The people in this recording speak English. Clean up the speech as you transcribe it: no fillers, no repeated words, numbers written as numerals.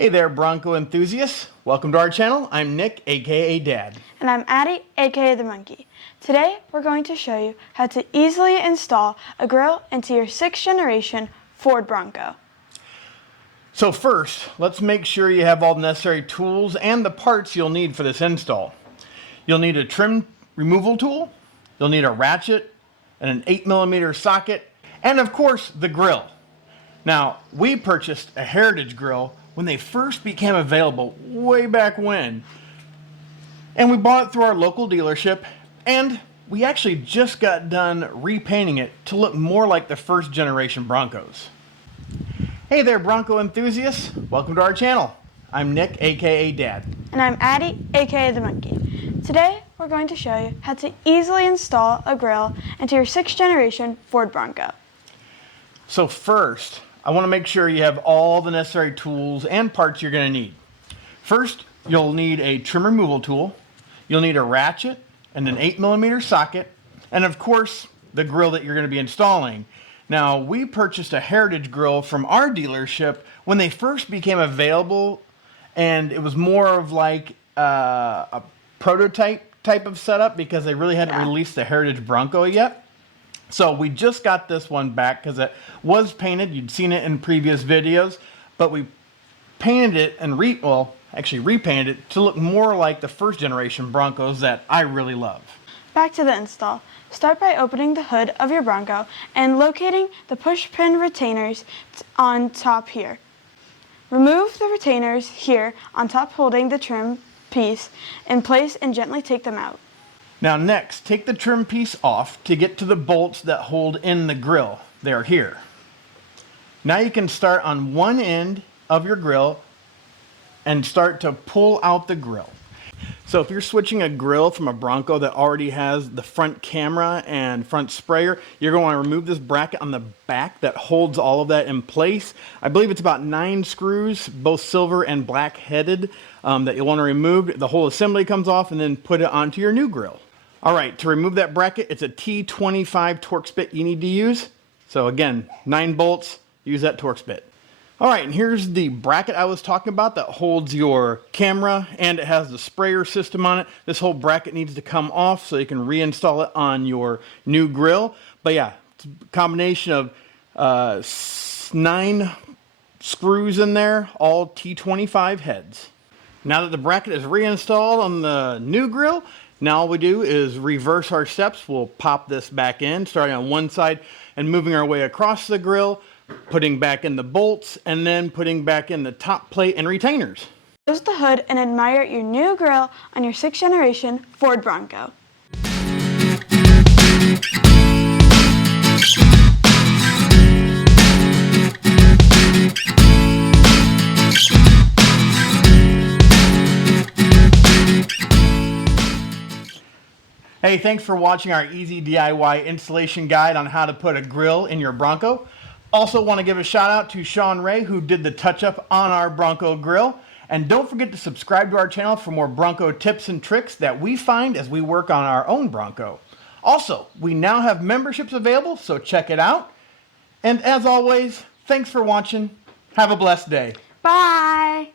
Hey there, Bronco enthusiasts. Welcome to our channel. I'm Nick, aka Dad. And I'm Addie, aka the Monkey. Today, we're going to show you how to easily install a grill into your 6th generation Ford Bronco. So first, let's make sure you have all the necessary tools and the parts you'll need for this install. You'll need a trim removal tool, you'll need a ratchet, and an 8mm socket, and of course, the grill. Now, we purchased a Heritage grill when they first became available way back when. And we bought it through our local dealership, and we actually just got done repainting it to look more like the 1st generation Broncos. Hey there, Bronco enthusiasts. Welcome to our channel. I'm Nick, aka Dad. And I'm Addie, aka the Monkey. Today, we're going to show you how to easily install a grill into your 6th generation Ford Bronco. So first, I want to make sure you have all the necessary tools and parts you're going to need. First, you'll need a trim removal tool, you'll need a ratchet and an 8mm socket, and of course, the grill that you're going to be installing. Now, we purchased a Heritage grill from our dealership when they first became available, and it was more of like a prototype type of setup because they really hadn't released the Heritage Bronco yet. So we just got this one back because it was painted. You'd seen it in previous videos, but we painted it and repainted it to look more like the 1st generation Broncos that I really love. Back to the install. Start by opening the hood of your Bronco and locating the push pin retainers on top here. Remove the retainers here on top, holding the trim piece in place, and gently take them out. Now next, take the trim piece off to get to the bolts that hold in the grill. They're here. Now you can start on one end of your grill and start to pull out the grill. So if you're switching a grill from a Bronco that already has the front camera and front sprayer, you're going to want to remove this bracket on the back that holds all of that in place. I believe it's about 9 screws, both silver and black headed, that you'll want to remove. The whole assembly comes off, and then put it onto your new grill. All right, to remove that bracket, it's a T25 Torx bit you need to use. So again, 9 bolts, use that Torx bit. All right, and here's the bracket I was talking about that holds your camera, and it has the sprayer system on it. This whole bracket needs to come off so you can reinstall it on your new grill. But yeah, it's a combination of 9 screws in there, all T25 heads. Now that the bracket is reinstalled on the new grill, now all we do is reverse our steps. We'll pop this back in, starting on one side and moving our way across the grill, putting back in the bolts, and then putting back in the top plate and retainers. Close the hood and admire your new grill on your 6th generation Ford Bronco. Hey, thanks for watching our easy DIY installation guide on how to put a grill in your Bronco. Also want to give a shout out to Sean Ray, who did the touch-up on our Bronco grill. And don't forget to subscribe to our channel for more Bronco tips and tricks that we find as we work on our own Bronco. Also, we now have memberships available, so check it out. And as always, thanks for watching. Have a blessed day. Bye!